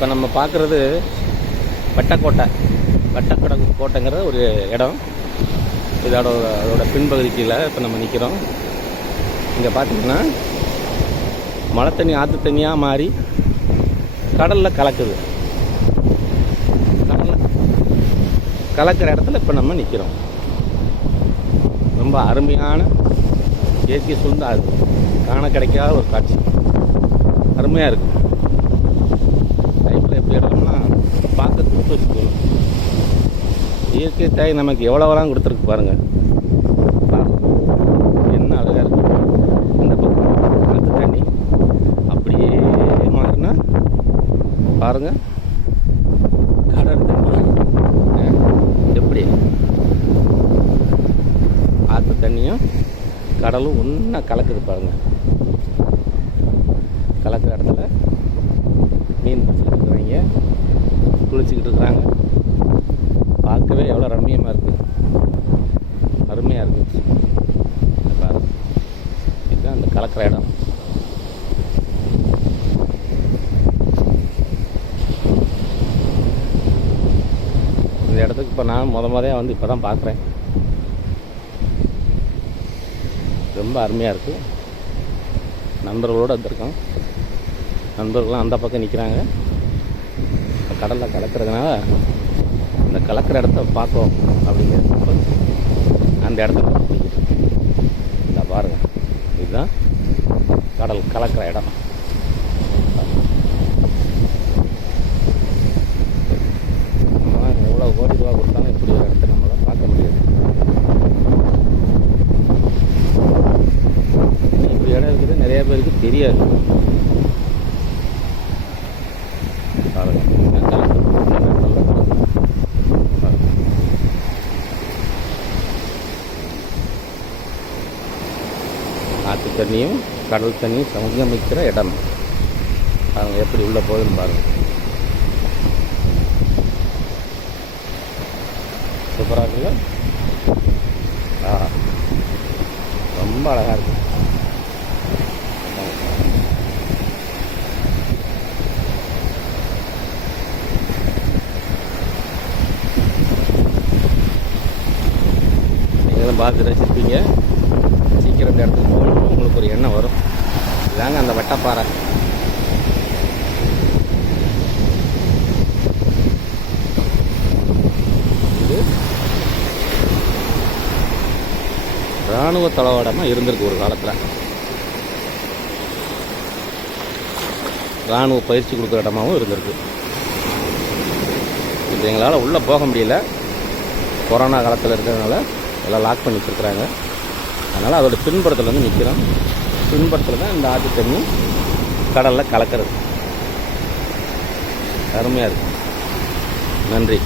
இப்போ நம்ம பார்க்குறது வட்டக்கோட்டைங்கிற ஒரு இடம். அதோட பின்பகுதி கீழே இப்போ நம்ம நிற்கிறோம். இங்கே பார்த்தீங்கன்னா மழை தண்ணி ஆற்று தண்ணியாக மாறி கடலில் கலக்குது. கடலில் கலக்கிற இடத்துல இப்போ நம்ம நிற்கிறோம். ரொம்ப அருமையான இயற்கை சூழ்ந்து அது காண கிடைக்காத ஒரு காட்சி. அருமையாக இருக்குது. லைஃப்பில் எப்படி இடம்னா பார்க்க கொடுத்து வச்சுக்கணும். இயற்கை தாய் நமக்கு எவ்வளோவெல்லாம் கொடுத்துருக்கு பாருங்கள். என்ன அழகாக இருக்குது. இந்த பக்கம் ஆற்று தண்ணி அப்படியே மாறினா பாருங்கள் கடல் தண்ணி எப்படி ஆற்று தண்ணியும் கடலும் ஒன்றா கலக்குது பாருங்கள். கலக்கிற இடத்துல மீன் பிடிச்சிக்கிட்டு இருக்கிறாங்க, குளிச்சுக்கிட்டு இருக்கிறாங்க. பார்க்கவே எவ்வளோ ரம்மியமாக இருக்குது, அருமையாக இருக்குது. பாருங்க, இதுதான் அந்த கலக்கிற இடம். இந்த இடத்துக்கு இப்போ நான் முறையாக வந்து இப்போ தான் பார்க்குறேன். ரொம்ப அருமையாக இருக்குது. நண்பர்களோடு வந்திருக்கோம். நண்பர்கள்லாம் அந்த பக்கம் நிற்கிறாங்க. இப்போ கடலில் கலக்கிறதுனால அந்த கலக்கிற இடத்த பார்ப்போம் அப்படிங்கிறது அந்த இடத்துல பிடிக்கிட்டு இந்த பாருங்கள். இதுதான் கடல் கலக்கிற இடம். நம்மளாம் எவ்வளோ கோடி ரூபா கொடுத்தாலும் இப்படி ஒரு இடத்த நம்மளால் பார்க்க முடியாது. இப்படி இடம் இருக்குது நிறைய பேருக்கு தெரியாது. ஆற்று தண்ணியும் கடல் தண்ணியும் சங்கமிக்கிற இடம். அவங்க எப்படி உள்ளே போகுதுன்னு பாருங்கள். சூப்பராக இருக்குல்ல? ரொம்ப அழகாக இருக்குது. நீங்களும் பார்த்து ரசிப்பீங்க. சீக்கிரம் இந்த இடத்துக்கு போகணும், உங்களுக்கு ஒரு எண்ணம் வரும். இதாங்க அந்த வட்டப்பாறை. இது இராணுவ தளவாடமாக இருந்திருக்கு ஒரு காலத்தில். இராணுவ பயிற்சி கொடுக்குற இடமாகவும் இருந்திருக்கு. இது எங்களால் உள்ளே போக முடியல, கொரோனா காலத்தில் இருக்கிறதுனால எல்லாம் லாக் பண்ணி வச்சுருக்குறாங்க. அதனால் அதோட பின்புறத்தில் வந்து நிற்கிறோம். பின்புறத்தில் தான் இந்த ஆற்று தண்ணி கடலில் கலக்கிறது. அருமையாக இருக்குது. நன்றி.